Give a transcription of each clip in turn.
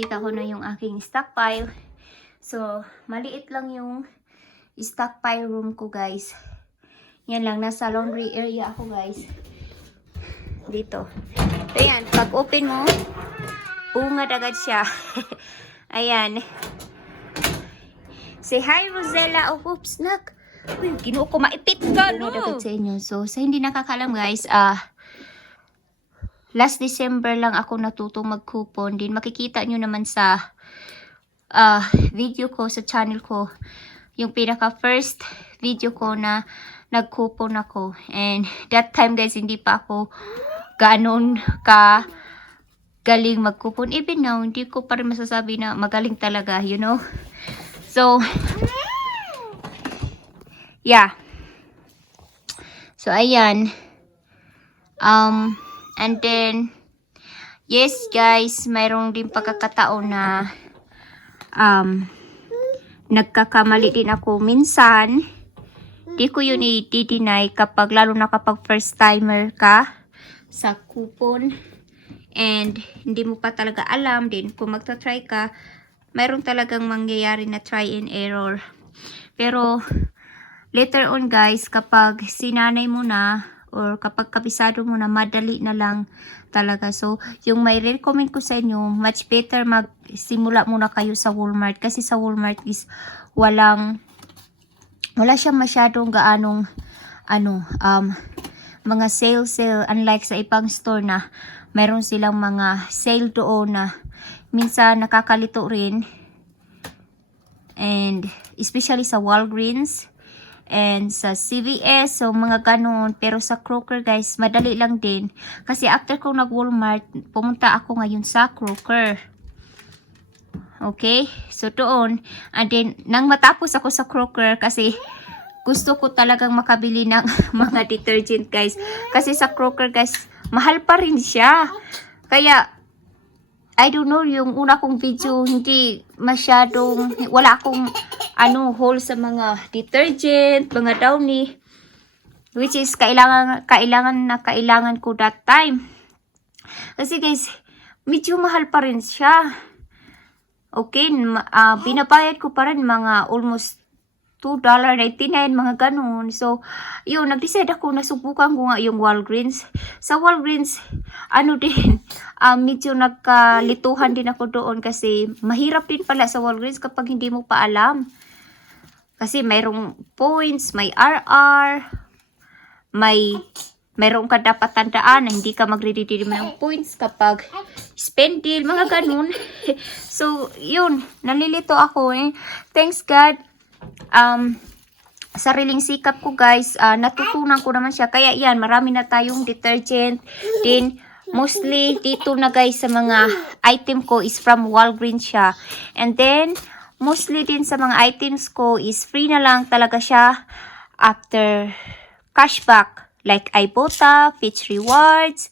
ipapakita ko na yung aking stockpile. So, maliit lang yung stockpile room ko, guys. Yan lang, nasa laundry area ako, guys. Dito. So, yan, pag open mo, bungad agad siya. Ayan. Say hi, Rosella. Oh, oops, nak. Uy, kinuha ko, maipit ka, no? Bungad agad sa inyo. So, sa hindi nakakalam, guys, last December lang ako natutong mag-coupon din. Makikita nyo naman sa video ko, sa channel ko. Yung pinaka first video ko na nag-coupon ako. And that time, guys, hindi pa ako ganon ka galing mag-coupon. Even now, hindi ko pa rin masasabi na magaling talaga, you know. So, yeah. So, ayan. And then, yes guys, mayroong din pagkakataon na nagkakamali din ako minsan. Di ko yun i-deny kapag, lalo na kapag first timer ka sa coupon and hindi mo pa talaga alam din kung magta-try ka, mayroong talagang mangyayari na try and error. Pero later on guys, kapag sinanay mo na or kapag kabisado mo na, madali na lang talaga. So, yung may recommend ko sa inyo, much better magsimula muna kayo sa Walmart. Kasi sa Walmart is wala siyang masyadong gaanong mga sale. Unlike sa ibang store na mayroon silang mga sale doon na minsan nakakalito rin. And especially sa Walgreens and sa CVS, so mga ganun. Pero sa Kroger guys, madali lang din. Kasi after kong nag-Walmart, pumunta ako ngayon sa Kroger. Okay? So doon, and then, nang matapos ako sa Kroger, kasi gusto ko talagang makabili ng mga detergent guys. Kasi sa Kroger guys, mahal pa rin siya. Kaya, I don't know, yung una kong video, hindi masyadong, wala akong haul sa mga detergent, mga Downy, which is kailangan ko that time. Kasi guys, medyo mahal pa rin siya. Okay, binabayad ko pa rin mga almost $2.99, mga ganun. So, yun, nag-decide ako, nasubukan ko nga yung Walgreens. Sa Walgreens, medyo nagkalituhan din ako doon kasi mahirap din pala sa Walgreens kapag hindi mo pa alam. Kasi mayroong points, may RR, mayroong ka dapat tandaan na hindi ka magre-redeem ng points kapag spend deal, mga ganun. So, yun, nalilito ako eh. Thanks God. Sariling sikap ko guys, natutunan ko naman siya. Kaya yan, marami na tayong detergent. Din, mostly dito na guys sa mga item ko is from Walgreens siya. And then, mostly din sa mga items ko is free na lang talaga siya after cashback. Like Ibotta, Fitch Rewards,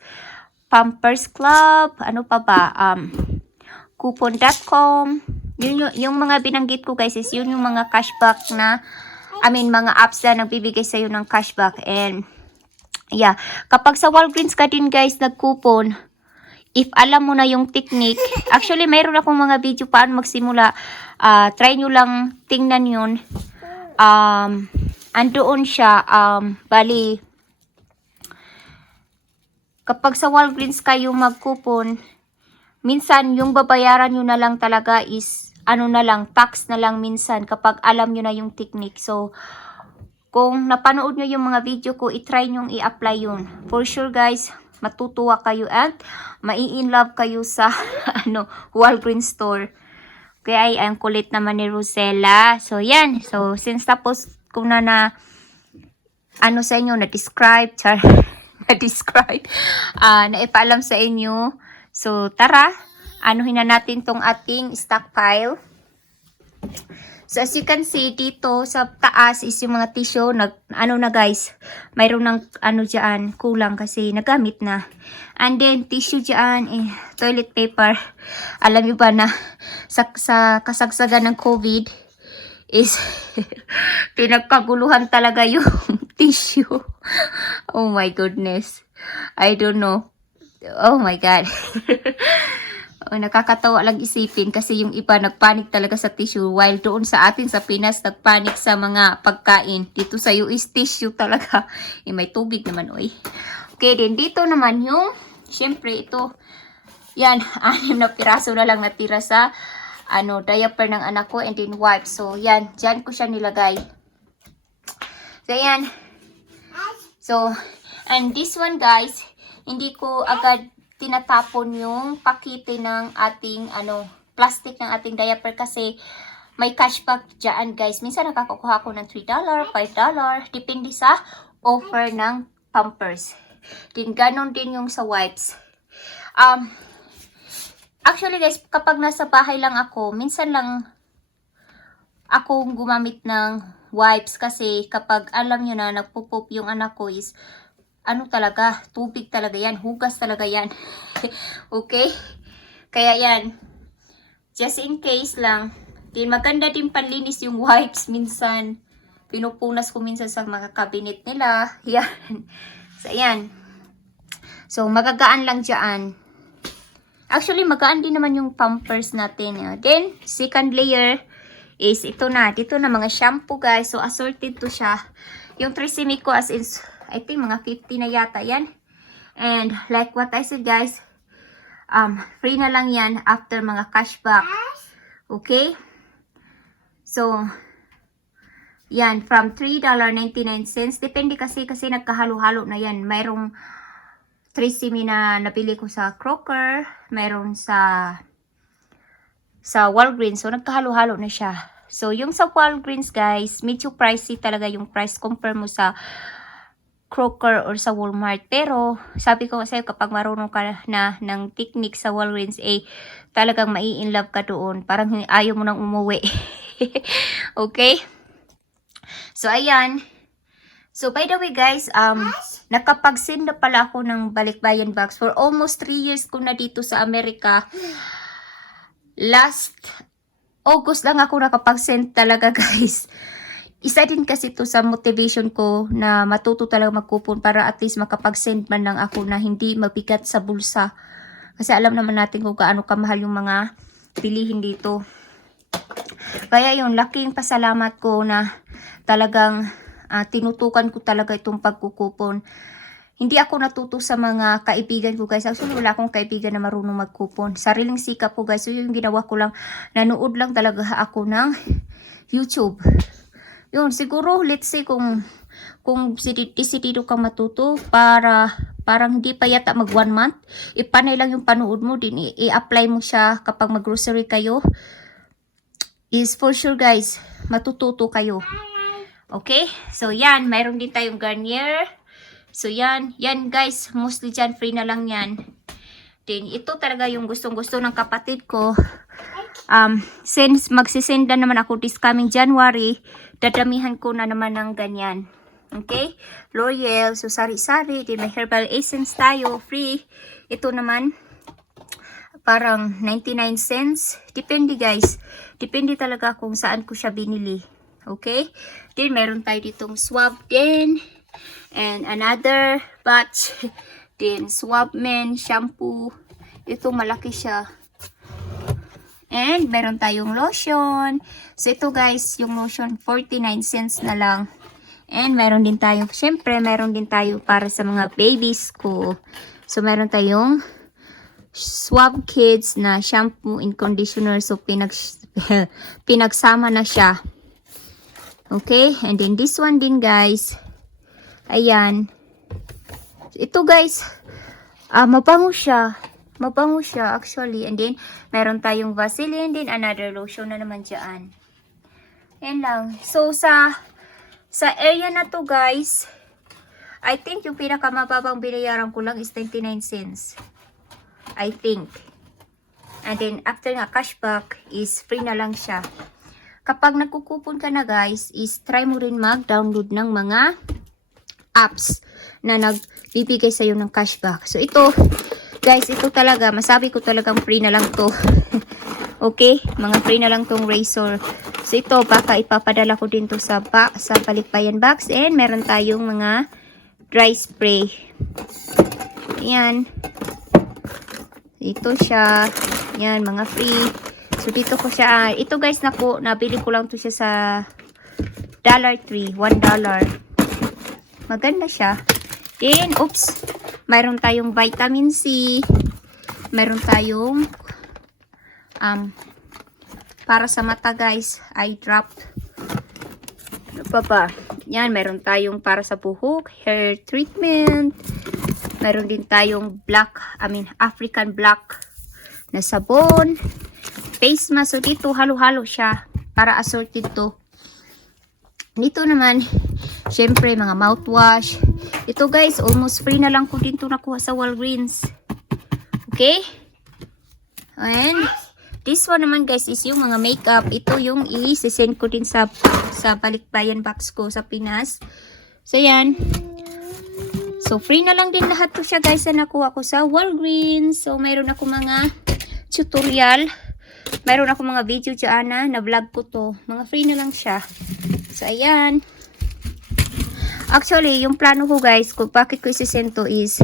Pampers Club, ano pa ba, coupon.com. Yung mga binanggit ko guys is yun yung mga cashback na, mga apps na nagbibigay sa'yo ng cashback. And yeah, kapag sa Walgreens ka din guys nag-coupon, if alam mo na yung technique, actually mayroon akong mga video paano magsimula, try nyo lang tingnan yun. Andoon siya, bali, kapag sa Walgreens kayo mag-coupon, minsan yung babayaran nyo na lang talaga is tax na lang minsan kapag alam nyo na yung technique. So, kung napanood nyo yung mga video ko, itry nyo i-apply yun. For sure guys, matutuwa kayo at mai-in-love kayo sa Walgreens store. Kaya ay, ang kulit naman ni Rosella. So, yan. So, since tapos ko na sa inyo, na-describe, naipaalam sa inyo. So, tara, anuhin na natin tong ating stockpile. So, as you can see, dito sa taas is yung mga tissue. Na guys, mayroon ng dyan, kulang kasi nagamit na. And then, tissue dyan, toilet paper. Alam nyo ba na sa kasagsagan ng COVID is pinagkaguluhan talaga yung tissue. Oh my goodness. I don't know. Oh my God. O, nakakatawa lang isipin kasi yung iba nagpanik talaga sa tissue while doon sa atin sa Pinas nagpanik sa mga pagkain. Dito sa US tissue talaga. May tubig naman oy. Okay, din dito naman yung syempre ito. Yan, 6 na piraso na lang natira sa diaper ng anak ko and then wipes. So yan, dyan ko siya nilagay. So yan. So, and this one guys, hindi ko agad tinatapon yung pakete ng ating plastic ng ating diaper kasi may cashback dyan guys. Minsan nakakakuha ko ng $3, $5, depende sa offer ng Pampers. Din ganon din yung sa wipes. Actually guys, kapag nasa bahay lang ako, minsan lang akong gumamit ng wipes kasi kapag alam nyo na nagpupup yung anak ko is talaga, tubig talaga yan, hugas talaga yan. Okay? Kaya yan, just in case lang, din maganda din panlinis yung wipes minsan. Pinupunas ko minsan sa mga cabinet nila. Yan. So, yan. So, magagaan lang dyan. Actually, magaan din naman yung Pampers natin. Then, second layer is ito na. Dito na mga shampoo guys. So, assorted to siya. Yung Tresemme ko as in, I think mga 50 na yata yan. And like what I said guys, free na lang yan after mga cashback. Okay? So, yan. From $3.99. Depende kasi nagkahalo-halo na yan. Mayroong Tresemme na nabili ko sa Kroger. Mayroon sa Walgreens. So, nagkahalo-halo na siya. So, yung sa Walgreens, guys, medyo pricey talaga yung price compare mo sa Kroger or sa Walmart. Pero, sabi ko sa'yo, kapag marunong ka na ng technique sa Walgreens, talagang mai-inlove ka doon. Parang ayaw mo nang umuwi. Okay? So, ayan. So, by the way, guys, nakapag-send na pala ako ng balikbayan box. For almost 3 years ko na dito sa Amerika. Last August lang ako nakapag-send talaga, guys. Isa din kasi to sa motivation ko na matuto talaga magkupon para at least makapag-send man lang ako na hindi mabigat sa bulsa. Kasi alam naman natin kung gaano kamahal yung mga bilihin dito. Kaya yun, laking pasalamat ko na talagang tinutukan ko talaga itong pagkukupon. Hindi ako natuto sa mga kaibigan ko guys. Actually, wala akong kaibigan na marunong magkupon. Sariling sikap ko guys. So, yung ginawa ko lang, nanood lang talaga ako ng YouTube. Yun, siguro, let's say kung desidido kang matuto para parang hindi pa yata mag 1 month, ipanay lang yung panood mo, din i-apply mo siya kapag mag-grocery kayo. Is for sure guys, matututo kayo. Okay? So, yan. Mayroon din tayong Garnier. So, yan. Yan, guys. Mostly dyan. Free na lang yan. Then, ito talaga yung gustong-gusto ng kapatid ko. Since magsisend na naman ako this coming January, dadamihan ko na naman ng ganyan. Okay? L'Oreal. So, sari-sari. Then, may herbal essence tayo. Free. Ito naman, parang 99 cents. Depende, guys. Depende talaga kung saan ko siya binili. Okay? Then, meron tayo ditong swab din. And another batch. Then, swab men, shampoo. Ito, malaki siya. And, meron tayong lotion. So, ito guys, yung lotion, 49 cents na lang. And, meron din tayo, syempre, meron din tayo para sa mga babies ko. So, meron tayong Swab Kids na shampoo and conditioner. So, pinagsama na siya. Okay, and then this one din guys. Ayan. Ito guys, mabango siya. Mabango siya actually. And then, meron tayong Vaseline din. Another lotion na naman dyan. Yan lang. So, sa area na to guys, I think yung pinakamababang binayaran ko lang is 99 cents. I think. And then, after nga cashback is free na lang siya. Kapag nagkukupon ka na guys, is try mo rin mag-download ng mga apps na nagbibigay sa'yo ng cashback. So ito, guys, ito talaga, masabi ko talagang free na lang to. Okay? Mga free na lang tong razor. So ito, baka ipapadala ko din to sa balikbayan box. And meron tayong mga dry spray. Ayan. Ito siya. Yan, mga free. So, dito ko siya. Ito guys, nabili ko lang to siya sa Dollar Tree. $1. Maganda siya. Then, oops. Mayroon tayong vitamin C. Mayroon tayong para sa mata guys, eye drop. Ano pa ba? Yan, mayroon tayong para sa buhok, hair treatment. Mayroon din tayong African black na sabon. Face mask. So, dito, halo-halo siya. Para assorted to. Dito naman, syempre, mga mouthwash. Ito guys, almost free na lang ko din to nakuha sa Walgreens. Okay? And, this one naman guys is yung mga makeup. Ito yung i-send ko din sa balikbayan box ko sa Pinas. So, yan. So, free na lang din lahat to siya guys na nakuha ko sa Walgreens. So, mayroon ako mga tutorial. Mayroon ako mga video dyan na vlog ko to. Mga free na lang siya. So, ayan. Actually, yung plano ko guys, kung bakit ko isi-send to is,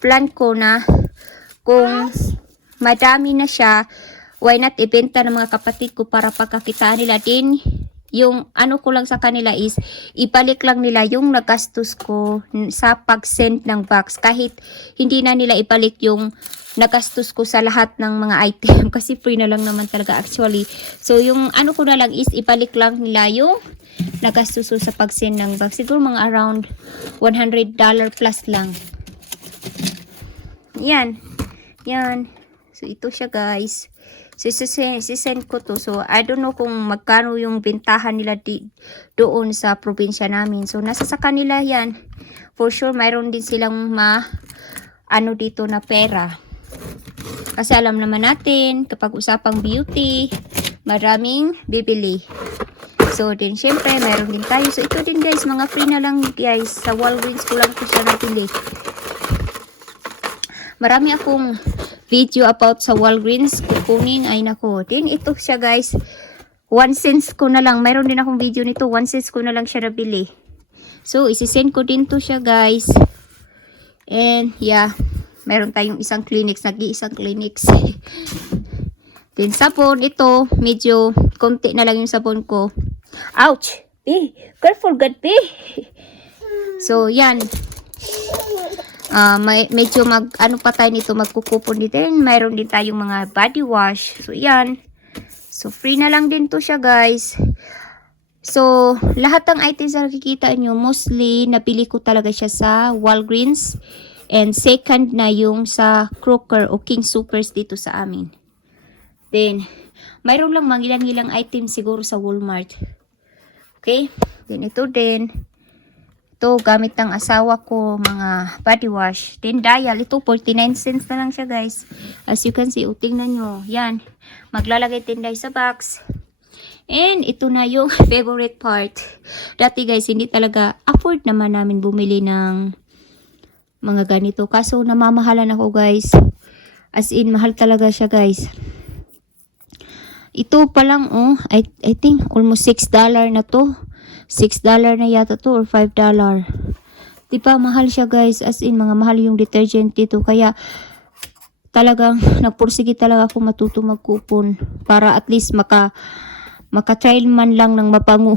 plan ko na kung madami na siya, why not ibenta ng mga kapatid ko para pagkakitaan nila din. Yung ano ko lang sa kanila is, ibalik lang nila yung nagastos ko sa pag-send ng box. Kahit hindi na nila ibalik yung nagastos ko sa lahat ng mga item. Kasi free na lang naman talaga actually. So, yung ano ko na lang is, ibalik lang nila yung nagastos ko sa pag-send ng box. Siguro mga around $100 plus lang. Yan. Yan. So, ito siya guys. So, sisend ko to. So, I don't know kung magkano yung bentahan nila doon sa probinsya namin. So, nasa sa kanila yan. For sure, mayroon din silang dito na pera. Kasi alam naman natin, kapag usapang beauty, maraming bibili. So, din syempre, mayroon din tayo. So, ito din guys, mga free na lang guys. Sa Walgreens ko lang ko siya nabili. Marami akong video about sa Walgreens. Kukunin, ay nako. Then, ito siya guys. 1 cents ko na lang. Mayroon din akong video nito. 1 cents ko na lang siya nabili. So, isisend ko din to siya guys. And, yeah. Mayroon tayong isang clinics. Nag-iisang clinics. Then, sabon. Ito, medyo konti na lang yung sabon ko. Ouch! Careful, God, So, yan. Medyo pa tayo nito, magkukupon dito. Mayroon din tayong mga body wash. So, yan. So, free na lang din to siya, guys. So, lahat ng items na nakikita nyo, mostly, napili ko talaga siya sa Walgreens. And second na yung sa Kroger o King Supers dito sa amin. Then, mayroon lang mga ilang items siguro sa Walmart. Okay? Then, ito din. Ito, gamit ng asawa ko, mga body wash. Then, dial. Ito, 49 cents na lang siya, guys. As you can see, tingnan nyo. Yan. Maglalagay tinday sa box. And, ito na yung favorite part. Dati, guys, hindi talaga afford naman namin bumili ng mga ganito. Kaso, namamahalan ako, guys. As in, mahal talaga siya, guys. Ito pa lang, I think almost $6 na to. $6 na yata to or $5. Diba, mahal siya guys. As in, mga mahal yung detergent dito. Kaya, talagang, nagpursige talaga ako matuto magkupon. Para at least maka-trial man lang ng mapango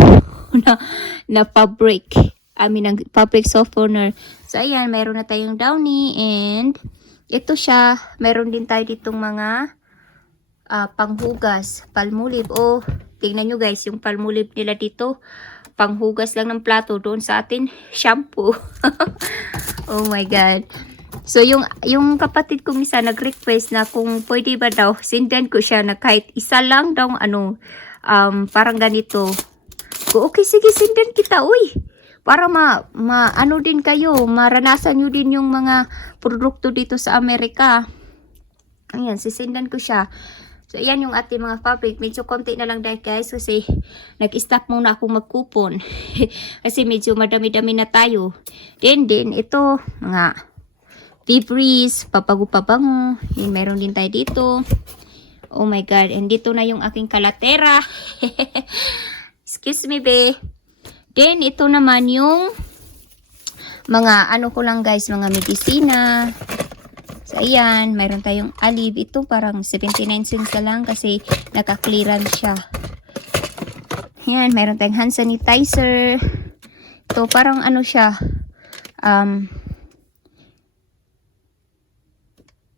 na fabric. Ng fabric softener. So, ayan, mayroon na tayong Downy. And, ito siya. Mayroon din tayo ditong mga panghugas, Palmolive. Tingnan nyo guys, yung Palmolive nila dito, panghugas lang ng plato. Doon sa atin, shampoo. Oh my God. So, yung kapatid ko misa nag-request na kung pwede ba daw, sindan ko siya na kahit isa lang daw, parang ganito. Okay, sige, sindan kita, uy. Para ano din kayo, maranasan nyo din yung mga produkto dito sa Amerika. Ayan, sisindan ko siya. So, ayan yung ating mga fabric. Medyo konti na lang dahil guys kasi nag-stop muna akong magkupon. Kasi medyo madami-dami na tayo. Then, ito, mga Febreze, papago-pabango. Yan, meron din tayo dito. Oh my God. And dito na yung aking kalatera. Excuse me, be. Then, ito naman yung mga ko lang guys, mga medisina. So, ayan, mayroon tayong olive. Ito parang 79 cents na lang kasi naka-clearance siya. Ayan, mayroon tayong hand sanitizer. Ito parang ano siya,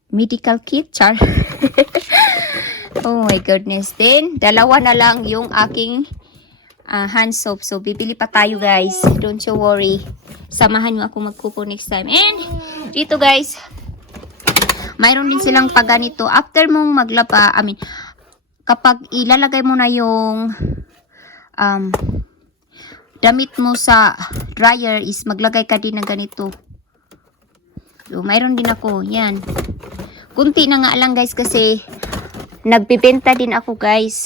medical kit, char. Oh my goodness. Then, dalawa na lang yung aking hand soap. So, bibili pa tayo guys. Don't you worry. Samahan nyo ako magkuko next time. And, dito guys, mayroon din silang paganito. After mong maglaba, kapag ilalagay mo na yung damit mo sa dryer is maglagay ka din ng ganito. So, mayroon din ako. Yan. Kunti na nga lang guys kasi nagbibenta din ako guys.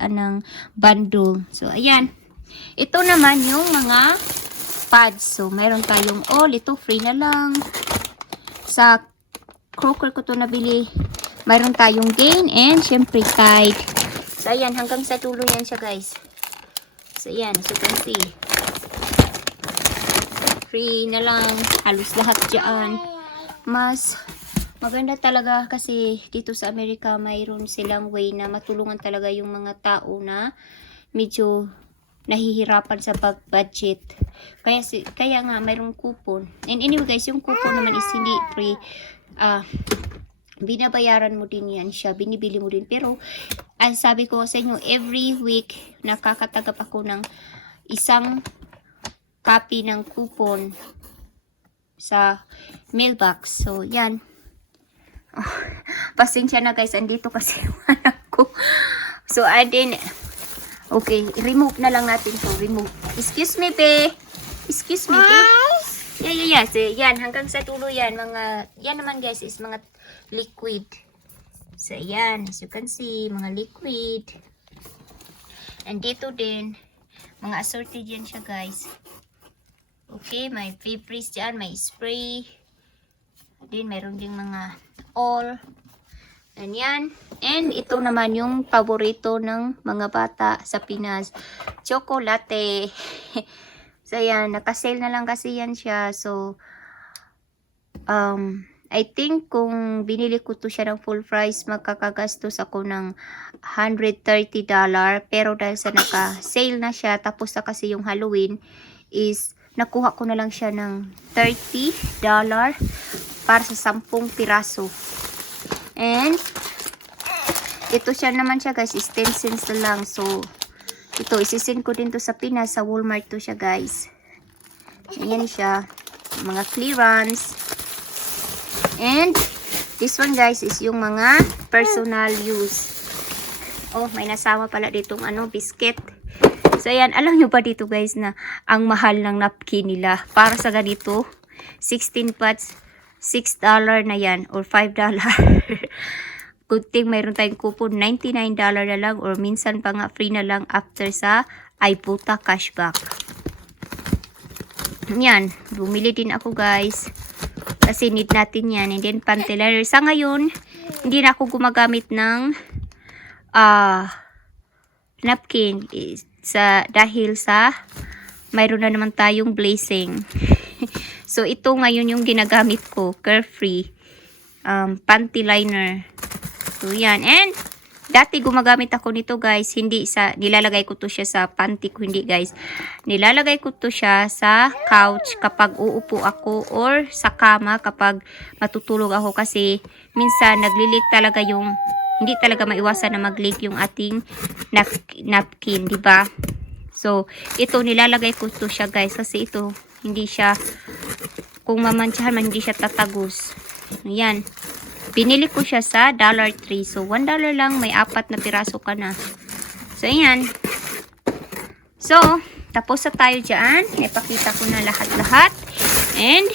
Anong bundle. So, ayan. Ito naman yung mga pads. So, mayroon tayong all. Ito free na lang. Sa Kroger ko to nabili. Mayroon tayong Gain and syempre Tide. So, ayan. Hanggang sa dulo yan siya guys. So, ayan. As you can see. Free na lang. Halos lahat dyan. Mas maganda talaga kasi dito sa Amerika mayroon silang way na matulungan talaga yung mga tao na medyo nahihirapan sa budget. Kaya nga mayroong coupon. And anyway guys, yung coupon naman is hindi free. Binabayaran mo din yan siya. Binibili mo din. Pero sabi ko sa inyo, every week nakakatagap ako ng isang copy ng coupon sa mailbox. So, yan. Oh, pasensya na guys. Andito kasi yung anak ko. So, okay, remove na lang natin to. Remove. Excuse me, be. Excuse me, be. Yeah. So, yan. Hanggang sa dulo yan. Yan naman guys is mga liquid. So, yan. As you can see, mga liquid. And dito din, mga assorted yan siya guys. Okay, may favorites dyan, may spray. Then, mayroon ding mga all. And yan. And ito naman yung paborito ng mga bata sa Pinas. Chocolate. So, yan. Nakasale na lang kasi yan siya. So, I think kung binili ko to siya ng full price, magkakagastos ako ng $130. Pero dahil sa naka-sale na siya, tapos na kasi yung Halloween, is nakuha ko na lang siya ng $30 para sa 10 piraso. And ito siya naman siya guys, is 10 cents na lang. So ito isisin ko din to sa Pinas, sa Walmart to siya guys. Ayan siya, mga clearance. And this one guys is yung mga personal use. Oh, may nasama pala ditong biscuit. So, ayan, alam nyo ba dito guys na ang mahal ng napkin nila para sa ganito, 16 pads, $6 na yan or $5. Good thing mayroon tayong coupon, $99 na lang or minsan pa nga free na lang after sa iPuta cashback. Yan, bumili din ako guys kasi need natin yan. And then panty liner. Sa ngayon, hindi na ako gumagamit ng napkin dahil sa mayroon na naman tayong blazing. So ito ngayon yung ginagamit ko, Carefree panty liner. So yan. And dati gumagamit ako nito guys, hindi nilalagay ko to siya sa panty ko, hindi guys. Nilalagay ko to siya sa couch kapag uupo ako or sa kama kapag matutulog ako kasi minsan naglilik talaga hindi talaga maiwasan na mag-leak yung ating napkin, di ba? So, ito nilalagay ko to siya guys kasi ito hindi siya, kung mamantsahan man hindi siya tatagos. Ayan. Binili ko siya sa $3. So, $1 lang, may 4 na piraso ka na. So, ayan. So, tapos na tayo dyan. Ipakita ko na lahat-lahat. And,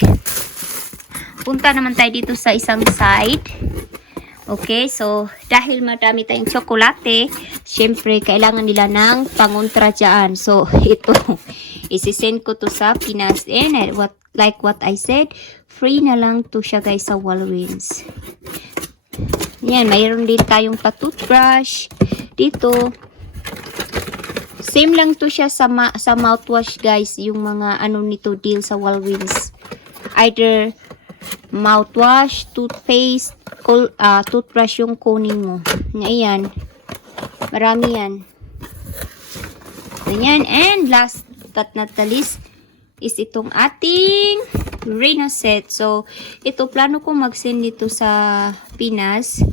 punta naman tayo dito sa isang side. Okay, so dahil madami tayong tsokolate, syempre kailangan nila ng pangontra dyan. So ito, isisend ko to sa Pinas. And like what I said, free na lang to siya guys sa Walgreens. Yan, mayroon din tayong pa-toothbrush dito. Same lang to siya sa mouthwash guys, yung mga nito deal sa Walgreens. Either mouthwash, toothpaste, toothbrush yung kunin mo. Ayan. Marami yan. Ayan. And last but not the least is itong ating Reno set. So, ito plano kong mag-send dito sa Pinas.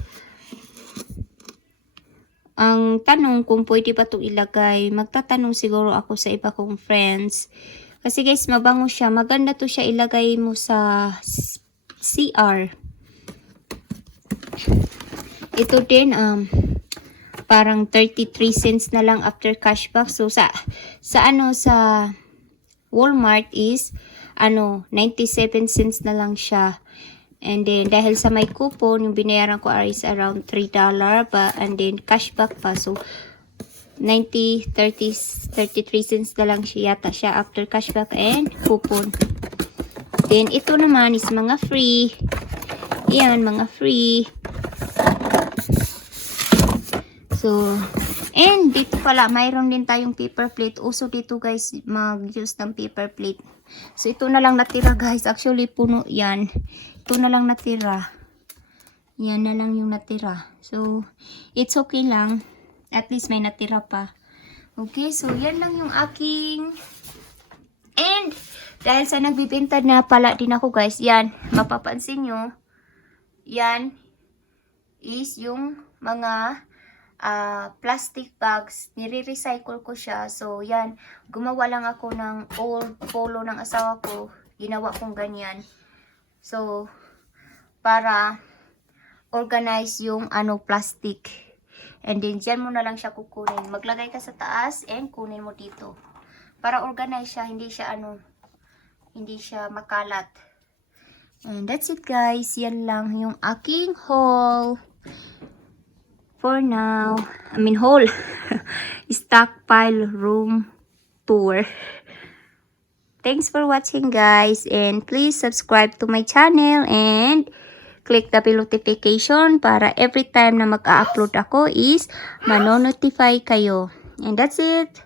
Ang tanong kung pwede pa itong ilagay, magtatanong siguro ako sa iba kong friends. Kasi guys, mabango siya. Maganda to siya ilagay mo sa CR. Ito din, parang 33 cents na lang after cashback. So, sa Walmart is, 97 cents na lang siya. And then, dahil sa may coupon, yung binayaran ko is around $3 pa. And then, cashback pa. So, 33 cents na lang siya yata siya after cashback and coupon. Then, ito naman is mga free. Yan, mga free. So, and dito pala, mayroon din tayong paper plate. Uso dito guys, mag-use ng paper plate. So, ito na lang natira guys. Actually, puno yan. Ito na lang natira. Yan na lang yung natira. So, it's okay lang. At least may natira pa. Okay, so yan lang yung aking. And, dahil sa nagbibenta na pala din ako guys, yan, mapapansin nyo, yan is yung mga plastic bags. Nire-recycle ko siya. So, yan, gumawa lang ako ng old polo ng asawa ko. Ginawa kong ganyan. So, para organize yung plastic. And then, dyan mo na lang siya kukunin. Maglagay ka sa taas and kunin mo dito. Para organize siya, hindi siya makalat. And that's it guys. Yan lang yung aking haul. For now. Haul. Stockpile room tour. Thanks for watching guys. And please subscribe to my channel and click the bell notification para every time na mag-upload ako is mano-notify kayo. And that's it.